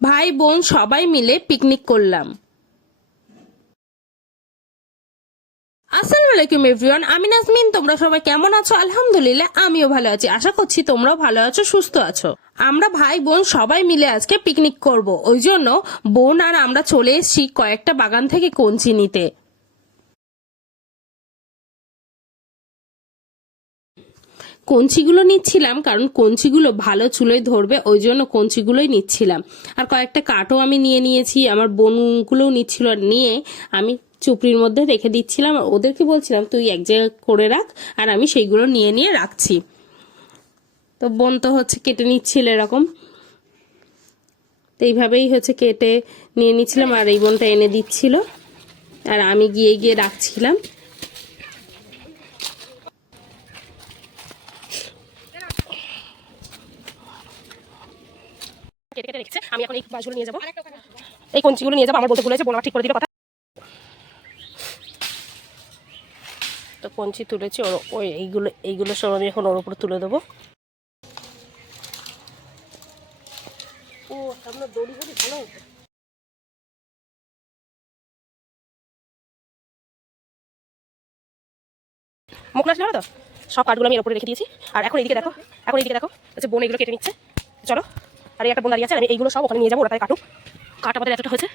ভাই বোন সবাই মিলে পিকনিক করলাম। আসসালামু আলাইকুম এভরিওয়ান, আমি নাজমিন। তোমরা সবাই কেমন আছো? আলহামদুলিল্লাহ, আমিও ভালো আছি। আশা করছি তোমরাও ভালো আছো, সুস্থ আছো। আমরা ভাই বোন সবাই মিলে আজকে পিকনিক করব, ওই জন্য বোন আর আমরা চলে এসেছি কয়েকটা বাগান থেকে কঞ্চি নিতে। কঞ্চিগুলো নিচ্ছিলাম কারণ কঞ্চিগুলো ভালো চুলোয় ধরবে, ওই জন্য কঞ্চিগুলোই নিচ্ছিলাম। আর কয়েকটা কাঠও আমি নিয়ে নিয়েছি, আমার বোনগুলোও নিচ্ছিল। আর নিয়ে আমি চুপড়ির মধ্যে রেখে দিচ্ছিলাম, আর ওদেরকে বলছিলাম তুই এক জায়গায় করে রাখ, আর আমি সেইগুলো নিয়ে নিয়ে রাখছি। তো বোন তো হচ্ছে কেটে নিচ্ছিল এরকম, তো এইভাবেই হচ্ছে কেটে নিয়ে নিচ্ছিলাম, আর এই বোনটা এনে দিচ্ছিল, আর আমি গিয়ে গিয়ে রাখছিলাম। কেটে কেটে রেখেছে, আমি এখন এই বাসগুলো নিয়ে যাবো, এই কঞ্চিগুলো নিয়ে যাবো। আমার বলতে ভুলেছে, বোন আমার ঠিক করে দিল কথা। তো কঞ্চি তুলেছি, ওর ওই এইগুলো সব আমি এখন ওর উপরে তুলে দেবো। ও সামনে দড়ি দড়ি ভালো মুখ আসলে হবে তো। সব কাঠগুলো আমি এর উপরে রেখে দিয়েছি। আর এখন এইদিকে দেখো, হচ্ছে বোন এগুলো কেটে নিচ্ছে। চলো, আর এই একটা বোন দাঁড়িয়ে আছে, আমি এইগুলো সব ওখানে নিয়ে যাবো, ওরা তাই কাটুক। কাঠ আমাদের এতটা হয়েছে।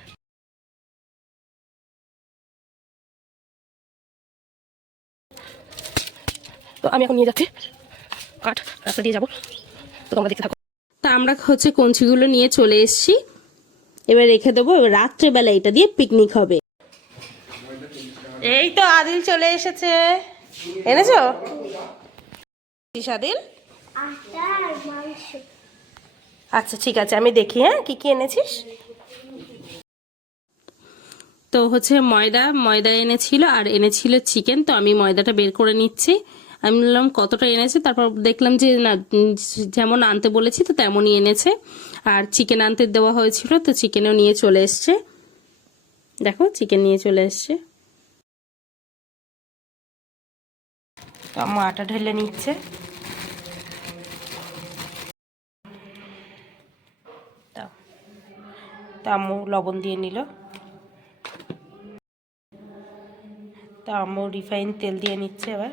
তো আমি এখন নিয়ে যাচ্ছি কাঠ, রাস্তা দিয়ে যাবো, তো তোমরা দেখতে থাকো। তা আমরা হচ্ছে কঞ্চিগুলো নিয়ে চলে এসেছি, এবার রেখে দেবো। এবার রাত্রেবেলা এটা দিয়ে পিকনিক হবে। এই তো আদিল চলে এসেছে, এনেছো আদিল? আচ্ছা ঠিক আছে, আমি দেখি হ্যাঁ কি কি এনেছিস। তো হচ্ছে ময়দা এনেছিল, আর এনেছিল চিকেন। তো আমি ময়দাটা বের করে নিচ্ছি। আমি বললাম কতটা এনেছে, তারপর দেখলাম যে না, যেমন আনতে বলেছি তো তেমনই এনেছে। আর চিকেন আনতে দেওয়া হয়েছিল, তো চিকেনও নিয়ে চলে এসছে। দেখো চিকেন নিয়ে চলে এসছে। তো আম্মু আটা ঢেলে নিচ্ছে। তা আম্মু লবণ দিয়ে নিল। তা আম্মু রিফাইন তেল দিয়ে নিচ্ছে এবার।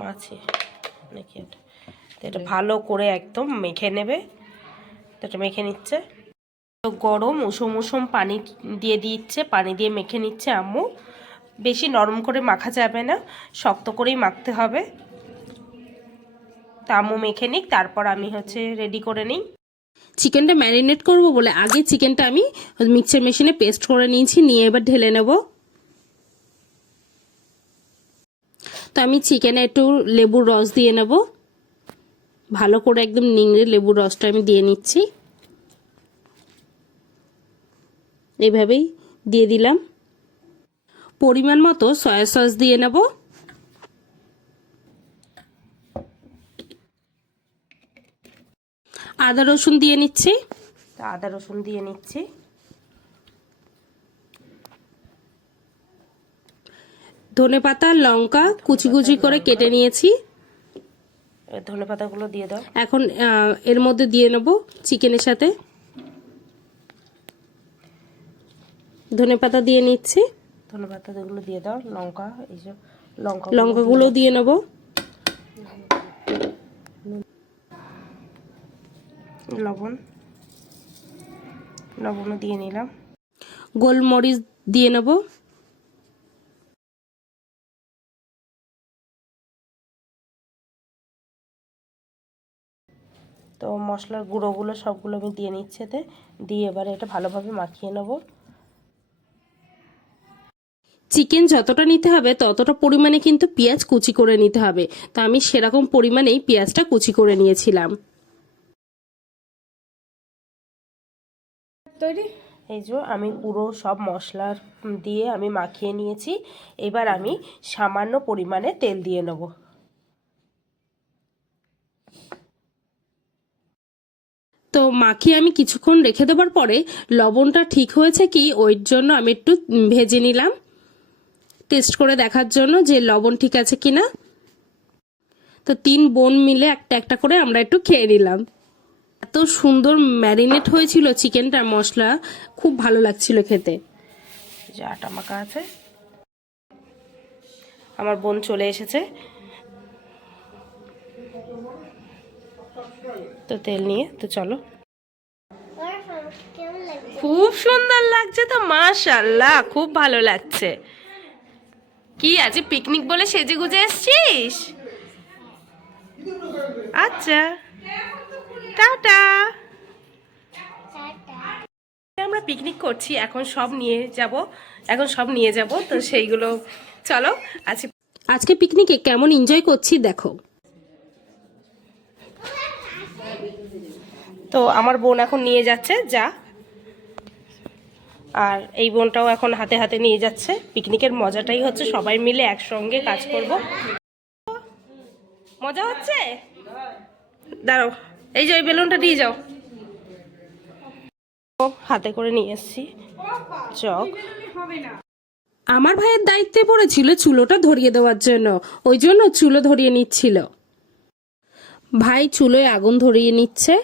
মাছে নাকি এটা ভালো করে একদম মেখে নেবে। তো এটা মেখে নিচ্ছে। তো গরম উষুম উষুম পানি দিয়ে দিচ্ছে, পানি দিয়ে মেখে নিচ্ছে আম্মু। বেশি নরম করে মাখা যাবে না, শক্ত করেই মাখতে হবে। তা আম্মু মেখে নিক, তারপর আমি হচ্ছে রেডি করে নিই। চিকেনটা ম্যারিনেট করব বলে আগে চিকেনটা আমি মিক্সচার মেশিনে পেস্ট করে নিয়েছি, নিয়ে এবার ঢেলে নেব। তো আমি চিকেনে একটু লেবুর রস দিয়ে নেব, ভালো করে একদম নিংড়ে লেবুর রসটা আমি দিয়ে নিচ্ছি। এইভাবেই দিয়ে দিলাম। পরিমাণ মতো সয়া সস দিয়ে নেব। আদা রসুন দিয়ে নিচ্ছি। ধনেপাতা লঙ্কা কুচি কুচি করে কেটে নিয়েছি। ধনেপাতাগুলো দিয়ে দাও। এখন এর মধ্যে দিয়ে নেব চিকেনের সাথে। ধনেপাতা দিয়ে নিচ্ছি। ধনেপাতাগুলো দিয়ে দাও। লঙ্কা, এই যে লঙ্কাগুলো দিয়ে নেব। লবণও দিয়ে নিলাম। গোলমরিচ দিয়ে নেব। তো মশলার গুঁড়োগুলো সবগুলো আমি দিয়ে নিচ্ছি এতে, দিয়ে এবারে এটা ভালোভাবে মাখিয়ে নেব। চিকেন যতটা নিতে হবে ততটা পরিমাণে কিন্তু পেঁয়াজ কুচি করে নিতে হবে। তো আমি সেরকম পরিমাণেই পেঁয়াজটা কুচি করে নিয়েছিলাম। তৈরি। এই যে আমি পুরো সব মশলা দিয়ে আমি মাখিয়ে নিয়েছি। এবার আমি সামান্য পরিমাণে তেল দিয়ে নেব। তো মাখিয়ে আমি কিছুক্ষণ রেখে দেওয়ার পরে লবণটা ঠিক হয়েছে কি ওই জন্য আমি একটু ভেজে নিলাম। টেস্ট করে দেখার জন্য যে লবণ ঠিক আছে কিনা। তো 3 বোন মিলে একটা একটা করে আমরা একটু খেয়ে নিলাম। এত সুন্দর ম্যারিনেট হয়েছিল চিকেনটা, মশলা খুব ভালো লাগছিল খেতে। যে আটা মাখা আছে, আমার বোন চলে এসেছে তো তেল নিয়ে। তো চলো, খুব সুন্দর লাগছে তো, মাশাআল্লাহ খুব ভালো লাগছে। কি আজ পিকনিক বলে সেজে গুজে এসছিস? আচ্ছা, টাটা। আমরা পিকনিক করছি, এখন সব নিয়ে যাব তো সেইগুলো চলো আজকে পিকনিকে কেমন এনজয় করছি দেখো। তো আমার বোন এখন নিয়ে যাচ্ছে যা, আর এই বোনটাও এখন হাতে হাতে নিয়ে যাচ্ছে। পিকনিকের মজাটাই হচ্ছে সবাই মিলে একসঙ্গে কাজ করব। মজা হচ্ছে। দাঁড়াও, এই যে ওই বেলুনটা দিয়ে যাও। হাতে করে নিয়ে এসছি চক। আমার ভাইয়ের দায়িত্বে পড়েছিল চুলোটা ধরিয়ে দেওয়ার জন্য, ওই জন্য চুলো ধরিয়ে নিচ্ছিল। ভাই চুলোয় আগুন ধরিয়ে নিচ্ছে।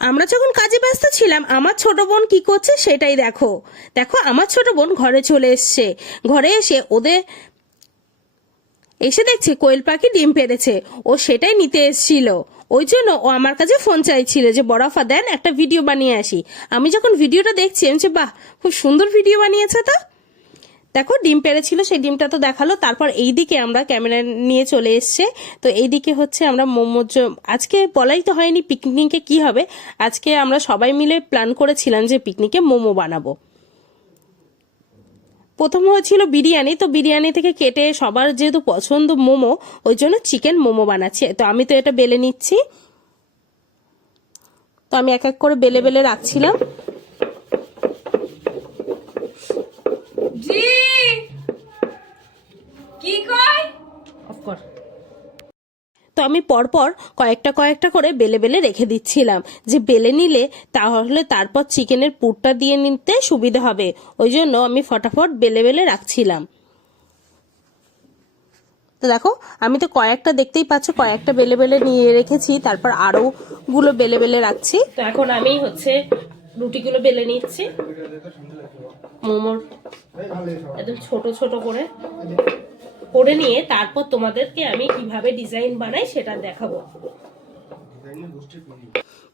আমরা যখন কাজে ব্যস্ত ছিলাম, আমার ছোট বোন কি করছে সেটাই দেখো। দেখো আমার ছোট বোন ঘরে চলে এসছে। ঘরে এসে দেখছে কোয়েল পাখি ডিম পেড়েছে, ও সেটাই নিতে এসেছিল। ওই জন্য ও আমার কাছে ফোন চাইছিল যে বড়াফা দেন একটা ভিডিও বানিয়ে আসি। আমি যখন ভিডিওটা দেখছি আমি বলছি বাহ, খুব সুন্দর ভিডিও বানিয়েছে। তো দেখো ডিম পেড়েছিল, সেই ডিমটা তো দেখালো। তারপর এইদিকে আমরা ক্যামেরা নিয়ে চলে এসছে। তো এইদিকে হচ্ছে আমরা মোমোর, আজকে বলাই তো হয়নি পিকনিকে কি হবে। আজকে আমরা সবাই মিলে প্ল্যান করেছিলাম যে পিকনিকে মোমো বানাবো। প্রথম হয়েছিল বিরিয়ানি, তো বিরিয়ানি থেকে কেটে সবার যেহেতু পছন্দ মোমো, ওই জন্য চিকেন মোমো বানাচ্ছি। তো আমি তো এটা বেলে নিচ্ছি। তো আমি এক এক করে বেলে বেলে রাখছিলাম। তো আমি পরপর কয়েকটা করে বেলে বেলে রেখে দিচ্ছিলাম, যে বেলে নিলে তাহলে তারপর চিকেনের পুরটা দিয়ে নিতে সুবিধা হবে। ওই জন্য আমি ফটাফট বেলে বেলে রাখছিলাম। তো দেখো আমি তো কয়েকটা, দেখতেই পাচ্ছ কয়েকটা বেলে বেলে নিয়ে রেখেছি, তারপর আরো গুলো বেলে বেলে রাখছি। তো এখন আমি হচ্ছে রুটিগুলো বেলে নিচ্ছি মোমোর একদম ছোট ছোট করে নিয়ে, তারপর তোমাদেরকে আমি কিভাবে ডিজাইন বানাই সেটা দেখাবো।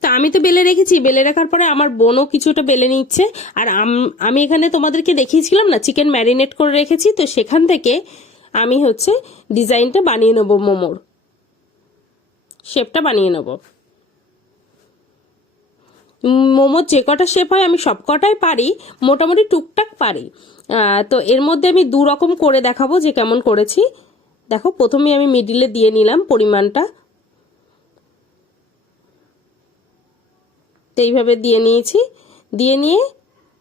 তা আমি তো বেলে রেখেছি, বেলে রাখার পরে আমার বোনও কিছুটা বেলে নিচ্ছে। আর আমি এখানে তোমাদেরকে দেখিয়েছিলাম না চিকেন ম্যারিনেট করে রেখেছি, তো সেখান থেকে আমি হচ্ছে ডিজাইনটা বানিয়ে নেবো, মোমোর শেপটা বানিয়ে নেব। মোমোর যে কটা শেপ হয় আমি সব কটাই পারি, মোটামুটি টুকটাক পারি। তো এর মধ্যে আমি 2 রকম করে দেখাবো যে কেমন করেছি। দেখো প্রথমে আমি মিডিলে দিয়ে নিলাম পরিমাণটা, তো এইভাবে দিয়ে নিয়েছি। দিয়ে নিয়ে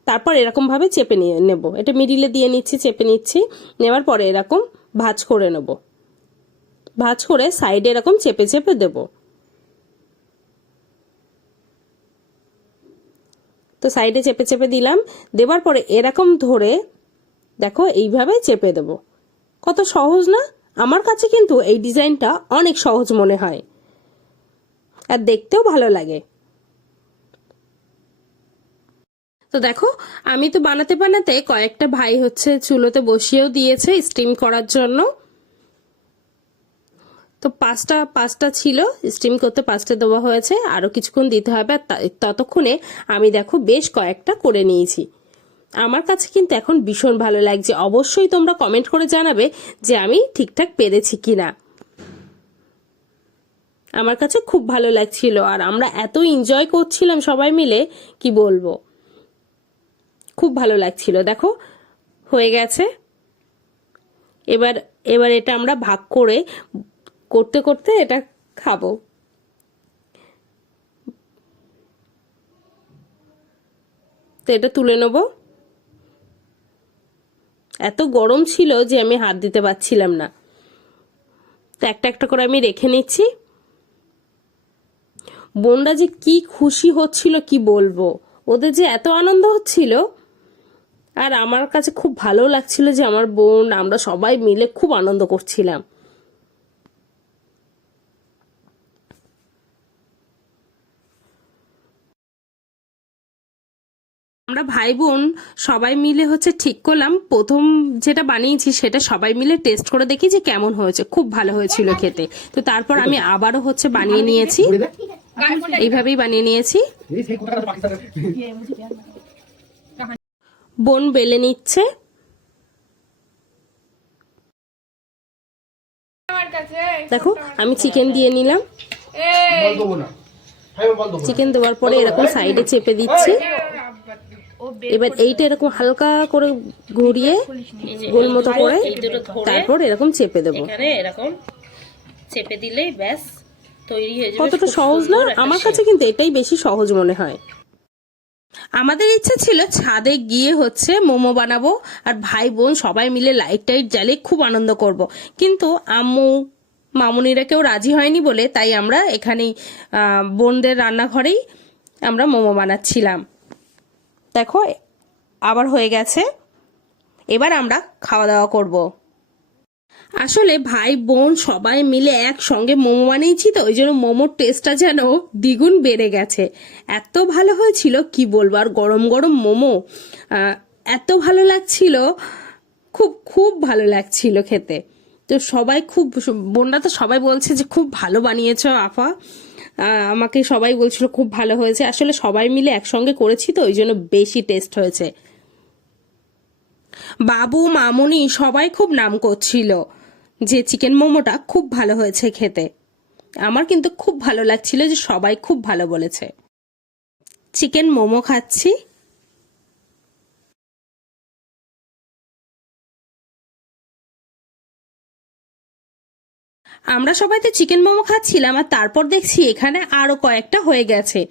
তারপর এরকম ভাবে চেপে নিয়ে নেব। এটা মিডিলে দিয়ে নিচ্ছি, চেপে নিচ্ছি। নেওয়ার পরে এরকম ভাঁজ করে নেব, ভাঁজ করে সাইডে এরকম চেপে চেপে দেব। তো সাইডে চেপে চেপে দিলাম। দেওয়ার পরে এরকম ধরে দেখো এইভাবে চেপে দেব। কত সহজ না? আমার কাছে কিন্তু এই ডিজাইনটা অনেক সহজ মনে হয়, আর দেখতেও ভালো লাগে। তো দেখো আমি তো বানাতে বানাতে কয়েকটা ভাই হচ্ছে চুলোতে বসিয়েও দিয়েছে স্টিম করার জন্য। তো পাঁচটা ছিল স্টিম করতে, 5টা দেওয়া হয়েছে, আরো কিছুক্ষণ দিতে হবে। ততক্ষণে আমি দেখো বেশ কয়েকটা করে নিয়েছি। আমার কাছে কিন্তু এখন ভীষণ ভালো লাগছে। অবশ্যই তোমরা কমেন্ট করে জানাবে যে আমি ঠিকঠাক পেরেছি কিনা। আমার কাছে খুব ভালো লাগছিল, আর আমরা এত এনজয় করছিলাম সবাই মিলে, কি বলবো, খুব ভালো লাগছিল। দেখো হয়ে গেছে। এবার এটা আমরা ভাগ করে করতে করতে এটা খাবো। তো এটা তুলে নেব। এত গরম ছিল যে আমি হাত দিতে পারছিলাম না। তো একটা একটা করে আমি রেখে নিচ্ছি। বোনরা যে কি খুশি হচ্ছিল কি বলবো, ওদের যে এত আনন্দ হচ্ছিল, আর আমার কাছে খুব ভালো লাগছিল যে আমার বোন আমরা সবাই মিলে খুব আনন্দ করছিলাম। আমরা ভাই বোন সবাই মিলে হচ্ছে ঠিক করলাম, প্রথম যেটা বানিয়েছি সেটা সবাই মিলে টেস্ট করে দেখি যে কেমন হয়েছে। খুব ভালো হয়েছিল খেতে। তো তারপর আমি আবারও হচ্ছে বানিয়ে নিয়েছি, এইভাবেই বানিয়ে নিয়েছি। বোন বেলে নিচ্ছে। দেখো আমি চিকেন দিয়ে নিলাম। চিকেন দেওয়ার পরে এরকম সাইডে চেপে দিচ্ছি। এবার এইটা এরকম হালকা করে ঘুরিয়ে গোল মতো করে তারপর এরকম চেপে দেবো। এরকম চেপে দিলেই ব্যাস তৈরি হয়ে যাবে। কতটা সহজ না? আমার কাছে কিন্তু এটাই বেশি সহজ মনে হয়। আমাদের ইচ্ছা ছিল ছাদে গিয়ে হচ্ছে মোমো বানাবো, আর ভাই বোন সবাই মিলে লাইট টাইট জ্বালিয়ে খুব আনন্দ করব, কিন্তু আম্মু মামুনিরা কেউ রাজি হয়নি বলে তাই আমরা এখানেই বোনদের রান্নাঘরেই আমরা মোমো বানাচ্ছিলাম। দেখো আবার হয়ে গেছে। এবার আমরা খাওয়া দাওয়া করব। আসলে ভাই বোন সবাই মিলে একসঙ্গে মোমো বানিয়েছি, তো ওই জন্য মোমোর টেস্টটা যেন দ্বিগুণ বেড়ে গেছে। এত ভালো হয়েছিল কি বলবো। আর গরম গরম মোমো এত ভালো লাগছিল, খুব খুব ভালো লাগছিল খেতে। তো সবাই খুব, বোনরা তো সবাই বলছে যে খুব ভালো বানিয়েছো আপা। আমাকে সবাই বলছিল খুব ভালো হয়েছে। আসলে সবাই মিলে একসঙ্গে করেছি তো ওই জন্য বেশি টেস্ট হয়েছে। বাবু মামুনি সবাই খুব নাম করছিল যে চিকেন মোমোটা খুব ভালো হয়েছে খেতে। আমার কিন্তু খুব ভালো লাগছিল যে সবাই খুব ভালো বলেছে। চিকেন মোমো খাচ্ছি। আমরা সবাই তো চিকেন মোমো খাচ্ছিলাম, আর তারপর দেখছি এখানে আরো কয়েকটা হয়ে গেছে।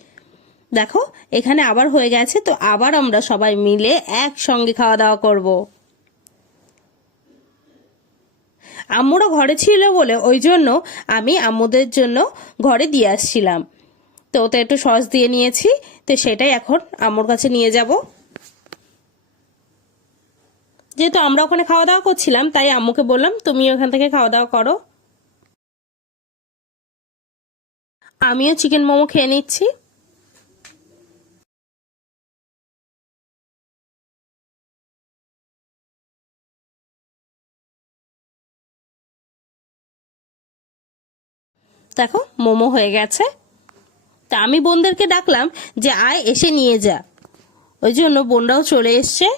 দেখো এখানে আবার হয়ে গেছে, তো আবার আমরা সবাই মিলে একসঙ্গে খাওয়া দাওয়া করব। আম্মুরা ঘরে ছিল বলে ওই জন্য আমি আম্মুদের জন্য ঘরে দিয়ে আসছিলাম। তো ওতে একটু সস দিয়ে নিয়েছি, তো সেটাই এখন আম্মুর কাছে নিয়ে যাব। যেহেতু আমরা ওখানে খাওয়া দাওয়া করছিলাম তাই আম্মুকে বললাম তুমি ওখান থেকে খাওয়া দাওয়া করো। আমিও চিকেন মোমো খেয়ে নিচ্ছি। দেখো মোমো হয়ে গেছে। তা আমি বোনদেরকে ডাকলাম যে আয় এসে নিয়ে যা, ওই জন্য বোনরাও চলে এসছে।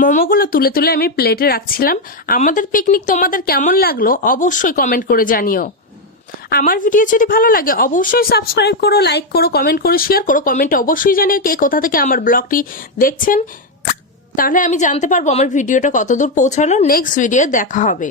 মোমোগুলো তুলে তুলে আমি প্লেটে রাখছিলাম। আমাদের পিকনিক তোমাদের কেমন লাগলো অবশ্যই কমেন্ট করে জানিও। আমার ভিডিও যদি ভালো লাগে অবশ্যই সাবস্ক্রাইব করো, লাইক করো, কমেন্ট করো, শেয়ার করো। কমেন্টে অবশ্যই জানিও কে কোথা থেকে আমার ব্লগটি দেখছেন, তাহলে আমি জানতে পারবো আমার ভিডিওটা কতদূর পৌঁছালো। নেক্সট ভিডিও দেখা হবে।